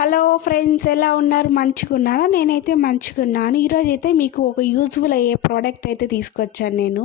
Hello friends, ఎలా ఉన్నారు? మంచిగున్నారా? నేనైతే మంచిగున్నాను. ఈరోజైతే మీకు ఒక యూజ్ఫుల్ అయ్యే ప్రోడక్ట్ అయితే తీసుకొచ్చాను నేను.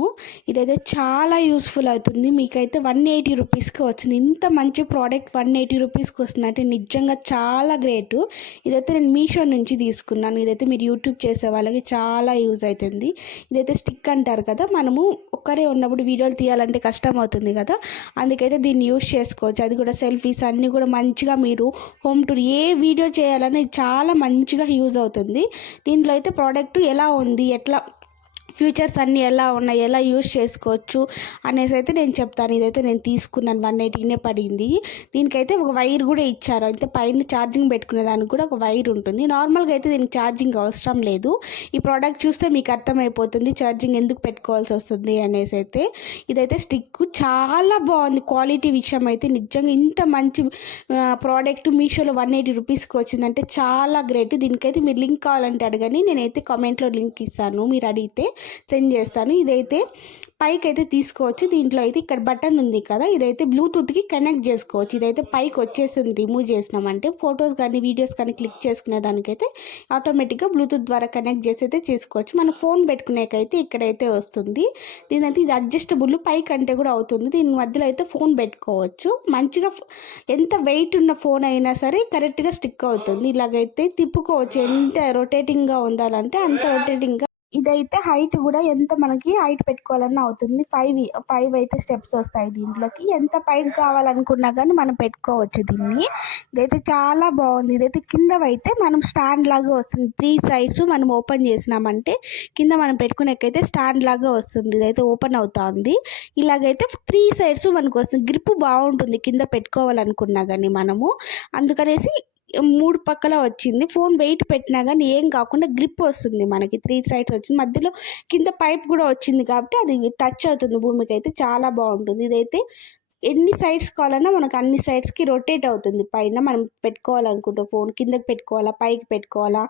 ఇదైతే చాలా యూస్ఫుల్ అవుతుంది. మీకైతే 180 రూపీస్కి వచ్చింది. ఇంత మంచి ప్రోడక్ట్ 180 రూపీస్కి వస్తుందంటే నిజంగా చాలా గ్రేటు. ఇదైతే నేను మీషో నుంచి తీసుకున్నాను. ఇదైతే మీరు యూట్యూబ్ చేసే వాళ్ళకి చాలా యూజ్ అవుతుంది. ఇదైతే స్టిక్ అంటారు కదా, మనము ఒక్కరే ఉన్నప్పుడు వీడియోలు తీయాలంటే కష్టం అవుతుంది కదా, అందుకైతే దీన్ని యూజ్ చేసుకోవచ్చు. అది కూడా సెల్ఫీస్ అన్నీ కూడా మంచిగా మీరు హోమ్ టూర్ ఏ వీడియో చేయాలని చాలా మంచిగా యూజ్ అవుతుంది. దీంట్లో అయితే ప్రోడక్ట్ ఎలా ఉంది, ఎట్లా ఫ్యూచర్స్ అన్నీ ఎలా ఉన్నాయి, ఎలా యూజ్ చేసుకోవచ్చు అనేసి అయితే నేను చెప్తాను. ఇదైతే నేను తీసుకున్నాను, 180 పడింది. దీనికైతే ఒక వైర్ కూడా ఇచ్చారు. అయితే పైన ఛార్జింగ్ పెట్టుకునే దానికి కూడా ఒక వైర్ ఉంటుంది. నార్మల్గా అయితే దీనికి ఛార్జింగ్ అవసరం లేదు. ఈ ప్రోడక్ట్ చూస్తే మీకు అర్థమైపోతుంది ఛార్జింగ్ ఎందుకు పెట్టుకోవాల్సి వస్తుంది అనేసి. అయితే ఇదైతే స్టిక్ చాలా బాగుంది. క్వాలిటీ విషయం అయితే నిజంగా ఇంత మంచి ప్రోడక్ట్ మీషోలో 180 రూపీస్కి వచ్చిందంటే చాలా గ్రేట్. దీనికైతే మీరు లింక్ కావాలంటే అడగని, నేనైతే కామెంట్లో లింక్ ఇస్తాను, మీరు అడిగితే సెండ్ చేస్తాను. ఇదైతే పైకి అయితే తీసుకోవచ్చు. దీంట్లో అయితే ఇక్కడ బటన్ ఉంది కదా, ఇదైతే బ్లూటూత్కి కనెక్ట్ చేసుకోవచ్చు. ఇదైతే పైకి వచ్చేస్తుంది. రిమూవ్ చేసినామంటే ఫొటోస్ కానీ వీడియోస్ కానీ క్లిక్ చేసుకునే దానికైతే ఆటోమేటిక్గా బ్లూటూత్ ద్వారా కనెక్ట్ చేసి అయితే చేసుకోవచ్చు. మన ఫోన్ పెట్టుకునేకైతే ఇక్కడైతే వస్తుంది. దీనైతే ఇది అడ్జస్టబుల్ పైకి అంటే కూడా అవుతుంది. దీని మధ్యలో అయితే ఫోన్ పెట్టుకోవచ్చు. మంచిగా ఎంత వెయిట్ ఉన్న ఫోన్ అయినా సరే కరెక్ట్గా స్టిక్ అవుతుంది. ఇలాగైతే తిప్పుకోవచ్చు. ఎంత రొటేటింగ్గా ఉండాలంటే అంత రొటేటింగ్గా. ఇదైతే హైట్ కూడా ఎంత మనకి హైట్ పెట్టుకోవాలన్నా అవుతుంది. ఫైవ్ అయితే స్టెప్స్ వస్తాయి దీంట్లోకి. ఎంత పైకి కావాలనుకున్నా కానీ మనం పెట్టుకోవచ్చు దీన్ని. ఇదైతే చాలా బాగుంది. ఇదైతే కిందవైతే మనం స్టాండ్ లాగా వస్తుంది. 3 సైడ్స్ మనం ఓపెన్ చేసినామంటే కింద మనం పెట్టుకునేకైతే స్టాండ్ లాగా వస్తుంది. ఇదైతే ఓపెన్ అవుతుంది. ఇలాగైతే 3 సైడ్స్ మనకు వస్తుంది. గ్రిప్ బాగుంటుంది కింద పెట్టుకోవాలనుకున్నా కానీ మనము. అందుకనేసి 3 పక్కల వచ్చింది. ఫోన్ వెయిట్ పెట్టినా కానీ ఏం కాకుండా గ్రిప్ వస్తుంది మనకి. 3 సైడ్స్ వచ్చింది. మధ్యలో కింద పైప్ కూడా వచ్చింది కాబట్టి అది టచ్ అవుతుంది భూమికి. అయితే చాలా బాగుంటుంది. ఇదైతే ఎన్ని సైడ్స్ కావాలన్నా మనకు అన్ని సైడ్స్కి రొటేట్ అవుతుంది. పైన మనం పెట్టుకోవాలనుకుంటే ఫోన్ కిందకి పెట్టుకోవాలా, పైకి పెట్టుకోవాలా,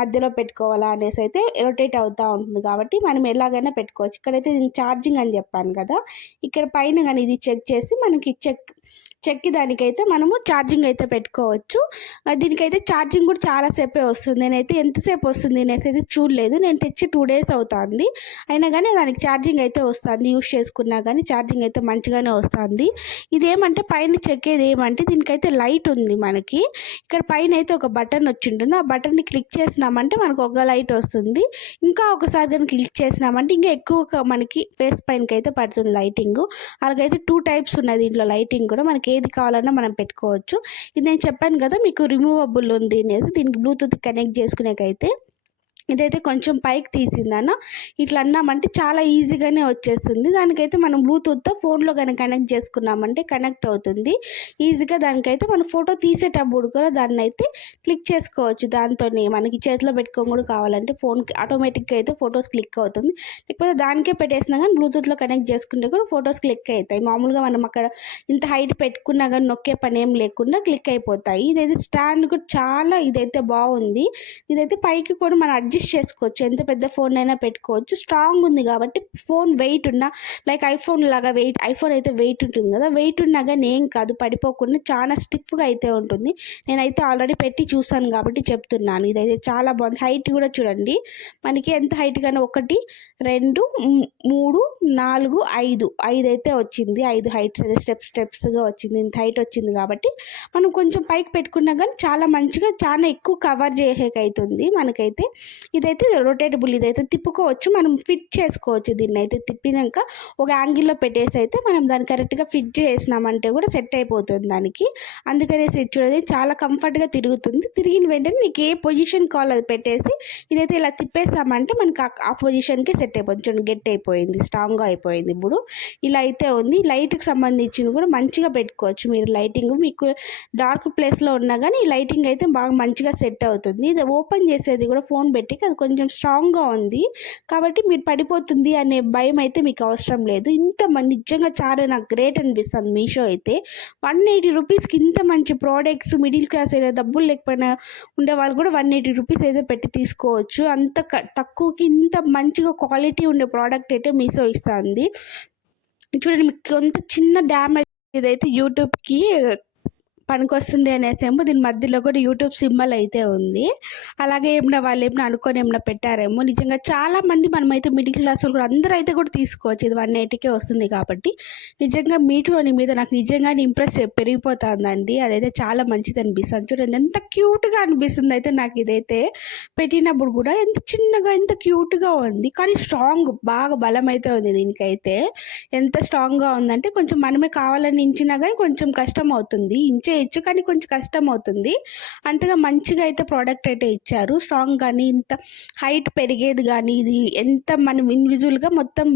మధ్యలో పెట్టుకోవాలా అనేసి అయితే రొటేట్ అవుతూ ఉంటుంది. కాబట్టి మనం ఎలాగైనా పెట్టుకోవచ్చు. ఇక్కడైతే నేను ఛార్జింగ్ అని చెప్పాను కదా, ఇక్కడ పైన కానీ ఇది చెక్ చేసి మనకి చెక్కి దానికైతే మనము ఛార్జింగ్ అయితే పెట్టుకోవచ్చు. దీనికైతే ఛార్జింగ్ కూడా చాలాసేపే వస్తుంది. నేనైతే ఎంతసేపు వస్తుంది నేనైతే చూడలేదు. నేను తెచ్చి 2 డేస్ అవుతుంది. అయినా కానీ దానికి ఛార్జింగ్ అయితే వస్తుంది. యూస్ చేసుకున్నా కానీ ఛార్జింగ్ అయితే మంచిగానే వస్తుంది. ఇదేమంటే పైన చెక్కేది ఏమంటే దీనికైతే లైట్ ఉంది మనకి. ఇక్కడ పైన అయితే ఒక బటన్ వచ్చి ఉంటుంది. ఆ బటన్ని క్లిక్ చేసినామంటే మనకు ఒక లైట్ వస్తుంది. ఇంకా ఒకసారి కానీ క్లిక్ చేసినామంటే ఇంకా ఎక్కువ మనకి ఫేస్ పైనకి అయితే పడుతుంది లైటింగ్. అలాగైతే 2 టైప్స్ ఉన్నాయి దీంట్లో లైటింగ్ కూడా. మనకి ఏది కావాలన్నా మనం పెట్టుకోవచ్చు. ఇది నేను చెప్పాను కదా మీకు రిమూవబుల్ ఉంది అనేసి. దీనికి బ్లూటూత్ కనెక్ట్ చేసుకునేకైతే ఇదైతే కొంచెం పైకి తీసిందన్న ఇట్లా అన్నామంటే చాలా ఈజీగానే వచ్చేస్తుంది. దానికైతే మనం బ్లూటూత్తో ఫోన్లో కానీ కనెక్ట్ చేసుకున్నామంటే కనెక్ట్ అవుతుంది ఈజీగా. దానికైతే మనం ఫోటో తీసేటప్పుడు కూడా దాన్ని అయితే క్లిక్ చేసుకోవచ్చు. దాంతోనే మనకి చేతిలో పెట్టుకొని కూడా కావాలంటే ఫోన్కి ఆటోమేటిక్గా అయితే ఫొటోస్ క్లిక్ అవుతుంది. లేకపోతే దానికే పెట్టేసినా కానీ బ్లూటూత్లో కనెక్ట్ చేసుకుంటే కూడా ఫొటోస్ క్లిక్ అవుతాయి. మామూలుగా మనం అక్కడ ఇంత హైట్ పెట్టుకున్నా కానీ నొక్కే పని ఏం లేకుండా క్లిక్ అయిపోతాయి. ఇదైతే స్టాండ్ కూడా చాలా ఇదైతే బాగుంది. ఇదైతే పైకి కూడా మనం అడ్జస్ట్ చేసుకోవచ్చు. ఎంత పెద్ద ఫోన్ అయినా పెట్టుకోవచ్చు. స్ట్రాంగ్ ఉంది కాబట్టి ఫోన్ వెయిట్ ఉన్నా, లైక్ ఐఫోన్ లాగా ఐఫోన్ అయితే వెయిట్ ఉంటుంది కదా, వెయిట్ ఉన్నా కానీ ఏం కాదు, పడిపోకుండా చాలా స్టిఫ్గా అయితే ఉంటుంది. నేనైతే ఆల్రెడీ పెట్టి చూసాను కాబట్టి చెప్తున్నాను. ఇదైతే చాలా బాగుంది. హైట్ కూడా చూడండి మనకి ఎంత హైట్ కానీ 1 2 3 4 5 అయితే వచ్చింది. 5 హైట్స్ అయితే స్టెప్స్గా వచ్చింది. ఇంత హైట్ వచ్చింది కాబట్టి మనం కొంచెం పైకి పెట్టుకున్నా కానీ చాలా మంచిగా చాలా ఎక్కువ కవర్ చేసేకైతుంది మనకైతే. ఇదైతే రొటేటబుల్. ఇదైతే తిప్పుకోవచ్చు, మనం ఫిట్ చేసుకోవచ్చు. దీన్ని అయితే తిప్పినాక ఒక యాంగిల్లో పెట్టేసి అయితే మనం దాన్ని కరెక్ట్గా ఫిట్ చేసినామంటే కూడా సెట్ అయిపోతుంది దానికి. అందుకనేసి చూడండి చాలా కంఫర్ట్గా తిరుగుతుంది. తిరిగిన వెంటనే మీకు ఏ పొజిషన్ కావాలో అది పెట్టేసి ఇదైతే ఇలా తిప్పేసామంటే మనకి ఆ పొజిషన్కి సెట్ అయిపోతుంది. చూడండి గట్టి అయిపోయింది, స్ట్రాంగ్గా అయిపోయింది. ఇప్పుడు ఇలా అయితే ఉంది. లైట్కి సంబంధించిన కూడా మంచిగా పెట్టుకోవచ్చు మీరు. లైటింగ్ మీకు డార్క్ ప్లేస్లో ఉన్నా కానీ ఈ లైటింగ్ అయితే బాగా మంచిగా సెట్ అవుతుంది. ఇది ఓపెన్ చేసేది కూడా ఫోన్ పెట్టి అది కొంచెం స్ట్రాంగ్గా ఉంది కాబట్టి మీరు పడిపోతుంది అనే భయం అయితే మీకు అవసరం లేదు. ఇంత నిజంగా చాలా నాకు గ్రేట్ అనిపిస్తుంది. మీషో అయితే 180 రూపీస్కి ఇంత మంచి ప్రోడక్ట్స్ మిడిల్ క్లాస్ అయితే డబ్బులు లేకపోయినా ఉండే వాళ్ళు కూడా 180 రూపీస్ అయితే పెట్టి తీసుకోవచ్చు. అంత తక్కువకి ఇంత మంచిగా క్వాలిటీ ఉండే ప్రోడక్ట్ అయితే మీషో ఇస్తుంది. చూడండి మీకు కొంత చిన్న డ్యామేజ్ ఇదైతే యూట్యూబ్కి పనికొస్తుంది అనేసేమో దీని మధ్యలో కూడా యూట్యూబ్ సింబల్ అయితే ఉంది. అలాగే ఏమన్నా వాళ్ళు ఏమన్నా అనుకోని ఏమన్నా పెట్టారేమో. నిజంగా చాలామంది మనమైతే మిడిల్ క్లాస్ వాళ్ళు కూడా అందరూ అయితే కూడా తీసుకోవచ్చు. ఇది 180కే వస్తుంది కాబట్టి. నిజంగా మీటోని మీద నాకు నిజంగానే ఇంప్రెస్ పెరిగిపోతుందండి. అదైతే చాలా మంచిది అనిపిస్తుంది. చూడండి ఎంత క్యూట్‌గా అనిపిస్తుంది అయితే నాకు ఇదైతే. పెట్టినప్పుడు కూడా ఎంత చిన్నగా ఎంత క్యూట్‌గా ఉంది. కానీ స్ట్రాంగ్ బాగా బలమైతే ఉంది దీనికైతే. ఎంత స్ట్రాంగ్‌గా ఉందంటే కొంచెం మనమే కావాలని ఇంచినా గానీ కొంచెం కష్టమవుతుంది. ఇంచేయొచ్చు కానీ కొంచెం కష్టమవుతుంది. అంతగా మంచిగా అయితే ప్రోడక్ట్ అయితే ఇచ్చారు. స్ట్రాంగ్ గానీ ఇంత హైట్ పెరిగేది గానీ ఇది ఎంత మనం ఇండివిజువల్‌గా మొత్తం